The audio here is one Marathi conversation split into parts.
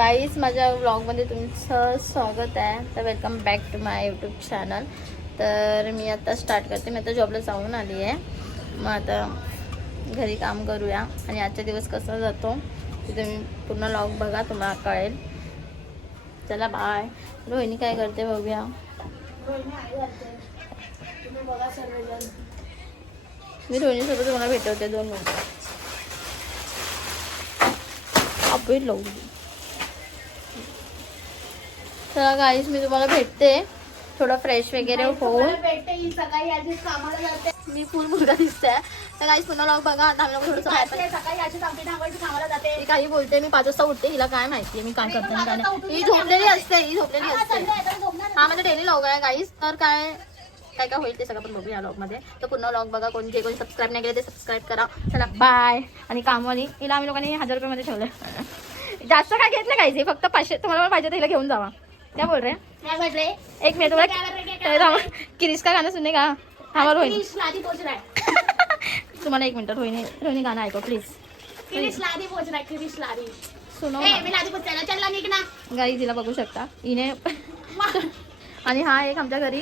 गाईज माझ्या व्लॉगमध्ये तुमचं स्वागत आहे. तर welcome back to my YouTube channel. तर मी आता स्टार्ट करते. मी आता जॉबला जाऊन आली आहे. मग आता घरी काम करूया आणि आजचा दिवस कसा जातो ते तुम्ही पूर्ण व्लॉग बघा, तुम्हाला कळेल. चला बाय. रोहिणी काय करते बघूया. मी रोहिणीसोबत तुम्हाला भेटवते 2 मिनिटं. अपडेट लावू. चला गाईस मी तुम्हाला भेटते थोडं फ्रेश वगैरे होऊन. सकाळी आधीच कामाला जाते. मी फुल मुलगा दिसते. तर गाईस पुन्हा लॉग बघा. आता आम्ही थोडंसं सकाळी आधीच आमची धावपळी कामाला जाते. मी काही बोलते. मी 5 वाजता उठते. हिला काय माहितीये मी काय करते काय नाही. ही झोपलेली असते. हा माझा डेली लॉग आहे गाईस. तर काय काय काय होईल ते सगळं पण बघूया लॉग मध्ये. तर पुन्हा लॉग बघा. कोणी सबस्क्राईब नाही केले ते सबस्क्राईब करा. चला बाय. आणि कामवाली हिला आम्ही लोकांनी 1000 रुपये ठेवले. जास्त काय घेतलं गाईस, फक्त 500. तुम्हाला पाहिजे तर हिला घेऊन जावा. क्या बोल रहे हैं? एक मिनट किरीस का गाणं सुने का हमारा रोहिणी. तुम्हाला 1 मिनिट रोहिणी गाणं ऐको प्लीज. सुनो गाई तिला बघू शकता हिने. आणि हा एक आमच्या घरी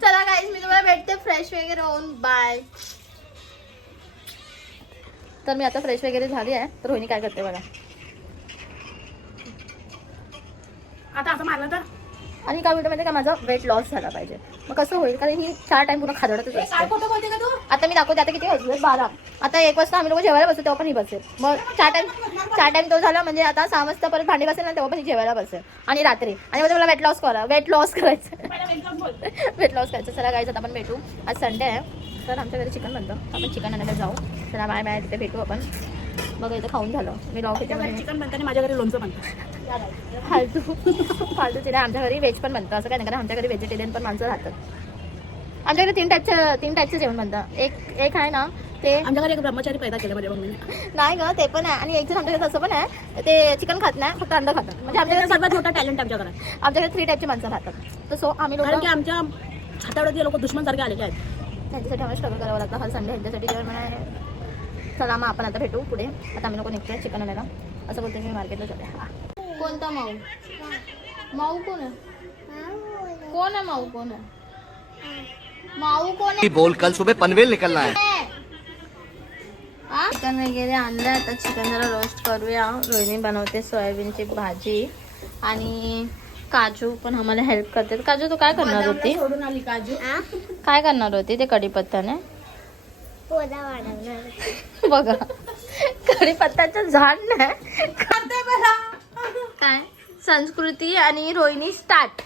चला गाईज मी तुम्हाला भेटते फ्रेश वगैरे होऊन. बाय. तर मी आता फ्रेश वगैरे झाली आहे. तर रोहिणी काय करते बघा. आता असं मारलं तर आणि काय बोलते म्हणजे का माझा वेट लॉस झाला पाहिजे. मग कसं होईल, कारण ही 4 टाइम पुन्हा खादडतच काय असते. खोटं बोलते का तू? आता मी दाखवते. आता किती वाजले 12. आता 1 वाजता आम्ही लोक जेवायला बसू तेव्हा पण ही बसेल. मग 4 टाइम तो झाला म्हणजे आता 6 वाजता परत भांडी बसेल ना तेव्हा पण ही जेवायला बसेल. आणि रात्री. आणि मग मला वेट लॉस करायचं. वेट लॉस करायचं. चला गाईज आता आपण भेटू. आज संडे आहे तर आमच्या घरी चिकन बनतं. आपण चिकन आणायला जाऊ. चला बाय बाय. तिथे भेटू आपण. बघा इथं खाऊन झालं. मी लॉग चिकन बनतं आणि माझ्या घरी लोणचं बनतं. फालतू तिला. आमच्या घरी व्हेज पण बनतं. असं काय नाही, कारण आमच्या घरी व्हेजिटेरियन पण माणसं राहतात. आमच्याकडे 3 टाईपचं जेवण बनतं. एक आहे ना ते आमच्या घरी एक ब्रह्मचारी पैदा केलं माझ्या मम्मीने. नाही ग ते पण आहे. आणि एक जण आमच्याकडे असं पण आहे ते चिकन खात नाही, फक्त अंड खातात. म्हणजे आमच्याकडे सर्वात मोठा टॅलेंट आमच्या घरात. आमच्याकडे 3 टाईपची माणसं राहतात. तर सो आम्ही लोक कारण की आमच्या हातावरती लोक दुश्मन सारखे आलेले आहेत. त्यांच्यासाठी आम्हाला स्ट्रगल करावं लागतं हर संडे. ह्यांच्यासाठी जेवण आहे. चला मग आपण आता भेटू पुढे. आता आम्ही लोक निघतोय चिकन आणायला. असं बोलते मी मार्केटला जाते. कोणता माऊ कोण आहे? कोण आहे माऊ? कोण आहे? बोल कल सुबह पनवेल निकलना है. चिकन वगैरे आणलं. आता चिकन जरा रोस्ट करूया. रोहिणी बनवते सोयाबीनची भाजी आणि काजू पण आम्हाला हेल्प करते. काजू तू काय करणार होती? सोडून आली काजू. काय करणार होती ते कढीपत्त्याने? बघा कढीपत्त्याचं झाड नाही काय संस्कृती आणि रोहिणी स्टार्ट.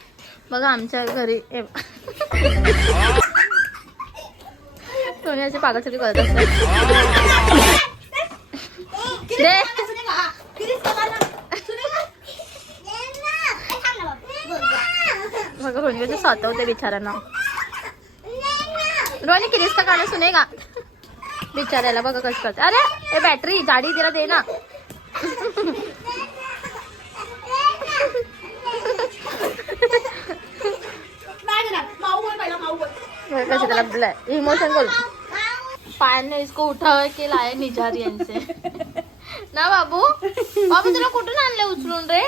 बघा आमच्या घरी रोहिणी अशी पागलसाठी करत असते. बघा रोहिणी कसं स्वतःवते बिचारांना. रोहिणी किरीस का गाणं सुने का बिचारायला. बघा कसं करते. अरे हे बॅटरी गाडी तिला दे ना. कैसे त्याला इमोशन बोल. पायाने इसको उठावे के लाये निजारी यांचे ना बाबू. बाबू तुला कुठून आणले उचलून रे?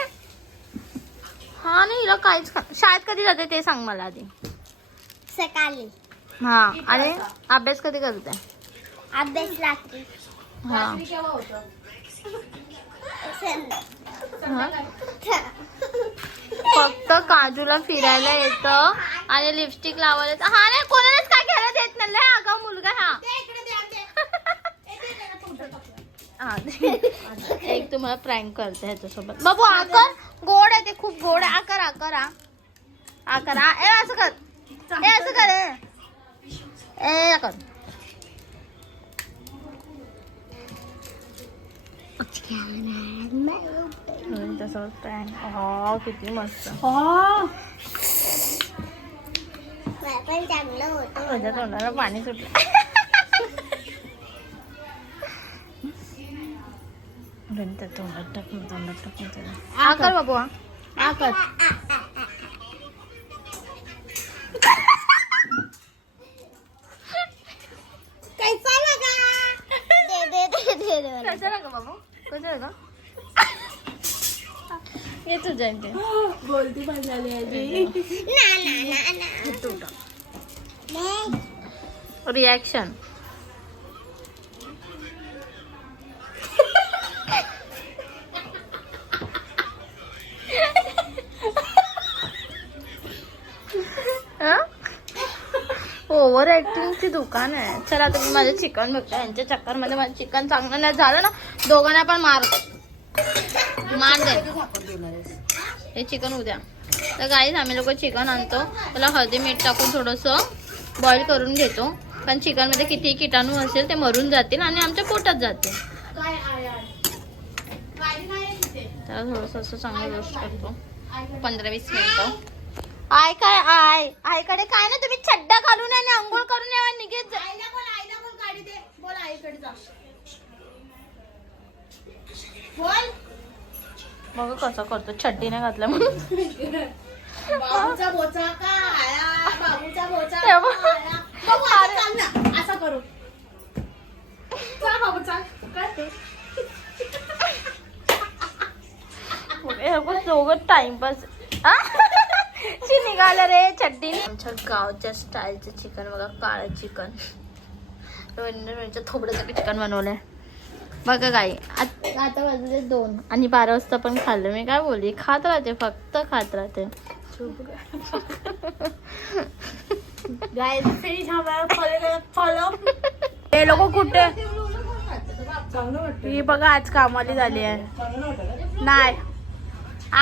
हा नाही हिला काहीच शाळेत कधी जाते ते सांग मला आधी. सकाळी. हा आणि अभ्यास कधी करते? अभ्यास रात्री. हा फक्त काजूला फिरायला येतं आणि लिपस्टिक लावायला येतं. हा नाही कोणालाच काय घ्यायला देत नाही. लय आगाऊ मुलगा हा. एक तुम्हाला प्रँक करते ह्याच्यासोबत. बाबू आकर गोड आहे ते खूप गोड आहे. आकर आकर आकर ए असं कर. ए असं कर. ए आकर. तसं प्रँक. हा किती मस्त. पण चांगलं होतं. माझ्या तोंडाला पाणी सुटलं. तोंडात टाक. आकर बाबू आकर. कैसा लगा? दे दे दे दे बाबू कसं आहे का हे तुझ्या इथे बोलती मजा आली आजी. रिॲक्शन ओव्हर ऍक्टिंगची दुकान आहे. चला आता मी माझं चिकन बघते. यांच्या चक्कर मध्ये माझं चिकन चांगलं नाही झालं ना दोघांना पण मार दे हे चिकन उद्या. तर गाईस आम्ही लोक चिकन आणतो त्याला हळदी मीठ टाकून थोडंसं बॉईल करून घेतो. पण चिकन मध्ये किती किटाणू असेल ते मरून जातील आणि आमच्या पोटात जातील. त्याला थोडंसं असं चांगलं रोस्ट करतो 15-20 मिनिटं. आय काय आईकडे काय ना तुम्ही छड्डा घालून आणि अंघोळ करून यावा निघेत जा. बघ कसं करतो छड्डीने घातलं म्हणून. बाबूचा बोचा का आया, बाबूचा बोचा तेव्हा- का आया. बघू आता चाल ना, असं करू. चल बाबू चाल. काय? दोघं टाइमपास निघालं रे छड्डी. आमच्या गावच्या स्टाईलचं चिकन बघा काळं चिकन थोबड्याचं चिकन बनवलंय बघा गाई. आता वाजले 2 आणि 12 वाजता पण खाल्लं. मी काय बोलली खात राहते फक्त खात राहते. हे लोक कुठे ही बघा आज कामाली झाली आहे. नाही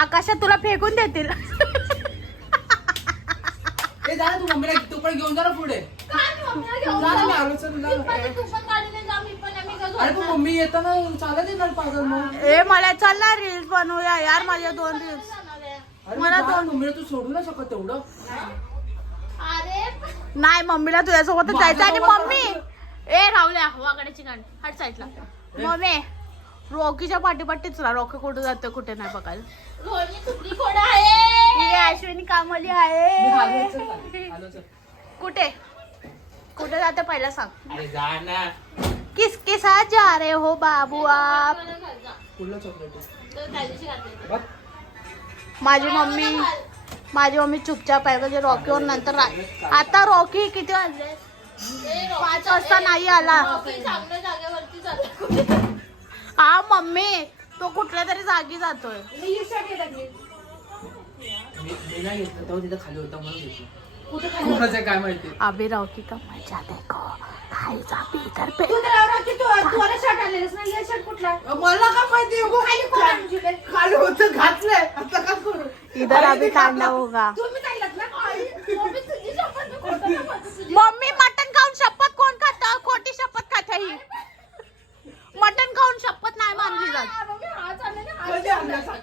आकाशात तुला फेकून देतील. तू मम्मीला तू पण घेऊन जा ना पुढे. अरे पण मम्मी येताना चालत येणार पागल मग. ए मला चल ना रील्स बनवूया यार माझ्या 2 रील्स. मला मम्मीला तू सोडू नाही शकत तेवढं. नाही मम्मीला तुझ्यासोबतच जायचं. आणि मम्मी ए राहुल्या वाकडे चिकन हट साईडला. मम्मी रॉकीच्या पाठीपाठीच ना. रॉकी कुठे जातो कुठे नाही बघायला. ही अश्विनी कामली आहे. कुठे कुठे जाते पहिला सांग. अरे जा ना. किसके साथ जा रहे हो बाबू आप. फुलं चॉकलेट माझी मम्मी चुपचाप आहे म्हणजे रॉकीवर नंतर आता रॉकी किती वाजले 5 वाजता नाही आला. हा मम्मी तो कुठल्या तरी जागी जातोय. मी नाही घेतलं तेव्हा तिथं खाली होता म्हणून घेतलं. कुणाचं काय माहिती. अभी रॉकी का मजा देखो खाई जा पी इधर पे. मला काय माहिती खाली होतं घातलंय आता काय करू. इधर अभी कांदा होगा. मम्मी मटन खाऊन शपथ कोण खात. खोटी शपथ खात ही. मटन खाऊन शपथ नाही मानली जात. कधी आणलं सांग.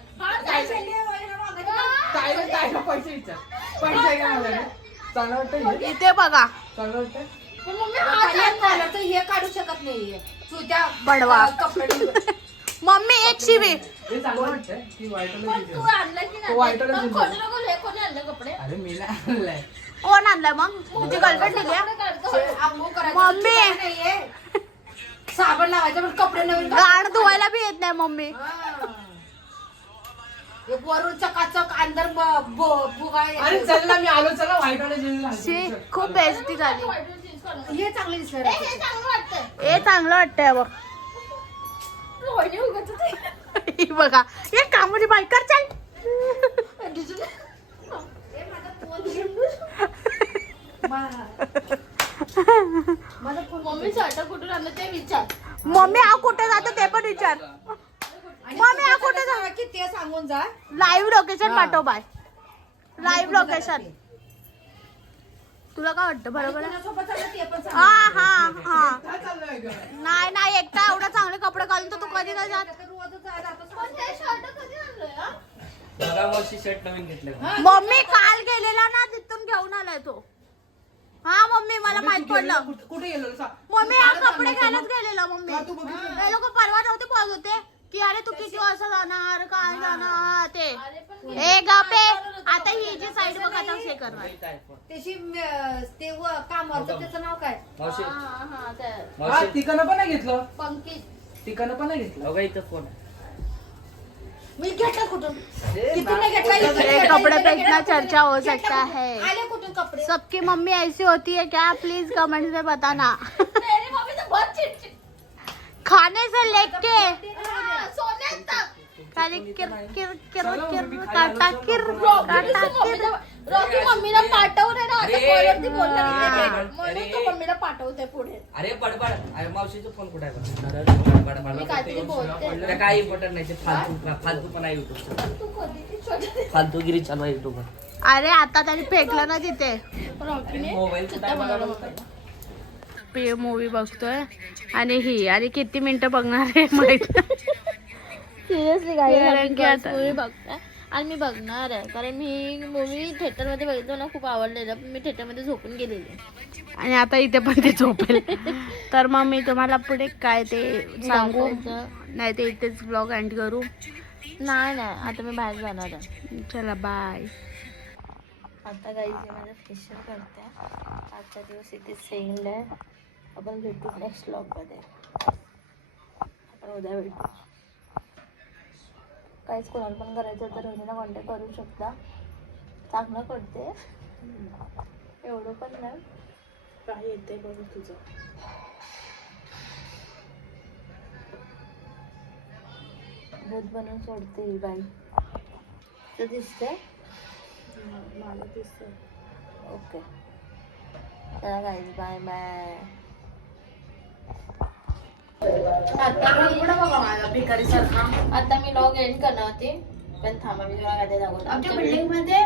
ताईला पैसे विचार. पैसे काय मला रे. चांगलं वाटतं इथे बघा चांगलं वाटतं. हे काढू शकत नाहीये बडवा. मम्मी एक शिवी. हे चांगलं वाटतं की वाईटला कपडे अरे मी नाही आणलंय. कोण आणलाय मग तुझी गर्लफ्रेंड निघे. मम्मी साबण लावायचं पण कपडे नवीन गाण धुवायला बी येत नाही मम्मी. एक वरून चकाचक अंदर बुगाय. अरे चल ना मी आलो. चला वाईटवाला जेवण शी, खूप बेइज्जती झाली. हे चांगले दिसलं ए चांगलं वाटतंय बघ. ही बघा हे कामोली बायकर चल. मम्मी शर्ट कुठून आणलं ते विचार. मम्मी हा कुठे जातो ते पण विचार. मम्मी हा कुठे जा. की ते सांगून जा. लाईव्ह लोकेशन पाठव बाय. Live location. तुला काय वाटतं बरोबर आहे. सोबत चाललं ते पण सांग. हा काय चाललंय ग. नाही एकटा एवढा चांगले कपडे घालून तर तू कधी काय जात. शर्ट नवीन घेतलं. मम्मी काल गेलेला ना तिथून घेऊन आलाय तो. हा मम्मी मला माहित पडलं. कुठे गेलो सांग. मम्मी हा कपडे घालत गेलेला मम्मी. तू बघितलं. हे लोक परवा नव्हते बोलत होते की अरे तू किती वाजता जाणार काय जाणार ते. ए गापे आता ही जी साईड बघ आता हे करणार. त्याची कामाचं त्याचं नाव काय. तिकडनं पण नाही घेतलं. पंकीज तिकडनं पण नाही घेतलं. अगं इथं फोन मी घेतला कुठून तिथून नाही घेतला, इथून ये घेतला, कपड़े इथून पे घेतला, इतना चर्चा हो सकता है। आले कुठून कपडे? सबकी मम्मी ऐसी होती है क्या? प्लीज कमेंट में बताना। मेरी मम्मी तो बहुत चिड़चिड़। खाने से लेके हाँ, सोने तक। खाली किर किर किर किर काटा किर काटा किर। रॉकी मम्मीला पाठवलंय ना आता कॉलवरती बोलणार अरे. म्हणून तो मम्मीला पाठवते पुढे. अरे बडबड अरे मावशीचा फोन कुठे आहे बडबड मी काहीतरी बोलते. त्या काही इम्पॉर्टंट नाही ते फालतू पण आहे युट्यूब फालतूगिरी चालू आहे युट्यूबवर. अरे आता त्याने फेकलं ना तिथे। रॉकीने मोबाईल चित्ता बनवला मोबाईल. मूवी बघतोय आणि ही आणि किती मिनिटं बघणार आहे माहित सिरियसली कारण की आता- मूवी बघताय आणि मी बघणार आहे कारण मी मूवी थिएटरमध्ये बघितलं ना, खूप आवडलेलं, पण मी थिएटरमध्ये झोपून गेलेली. आणि आता इथे पण ते झोपेल. तर मग मी तुम्हाला पुढे काय ते सांगू दाखवायचं. नाही ते इथेच ब्लॉग एंड करू. नाही आता मी बाहेर जाणार आहे. चला बाय. आता गाईज माझं फेशियल करते. आजचा दिवस इथे सेंड आहे. आपण भेटू नेक्स्ट ब्लॉगमध्ये. आपण उद्या भेटू. काहीच कोणाला पण करायचं तर रोहिणीला कॉन्टॅक्ट करू शकता. चांगलं करते, एवढं पण नाही. काय येते बघ तुझं. भूत बनवून सोडते ही बाई. तर दिसते मला दिसतंय. ओके. चला गाईज बाय बाय. आता मी लॉग एंड करणार होती पण थांबा मी तुला काय दाखवतो. आमच्या बिल्डिंग मध्ये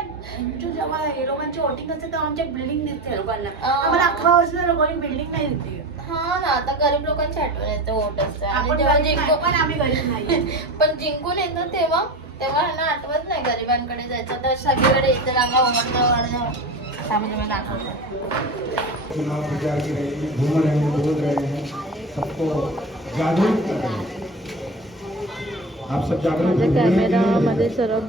जेव्हा हिरोगांची वोटिंग असते तेव्हा आमच्या बिल्डिंग दिसते लोकांना. आम्हाला 11 वर्षाच्या लोकांनी बिल्डिंग नाही दिसते. हा ना, आता गरीब लोकांची आठवण येते वोट असते आणि आपण जेव्हा गरीब नाही, पण आम्ही गरीब नाही. पण जिंकून येतं तेव्हा ह्यांना आठवत नाही गरिबांकडे जायचं. तर सगळीकडे इथे जागा ओढणं त्यामध्ये मी दाखवते. चुनाव प्रचार की रहे हैं, घूम रहे हैं, बोल रहे हैं, सबको जागरूक कर रहे हैं। आप सब जागरूक कॅमेरा मध्ये सर्व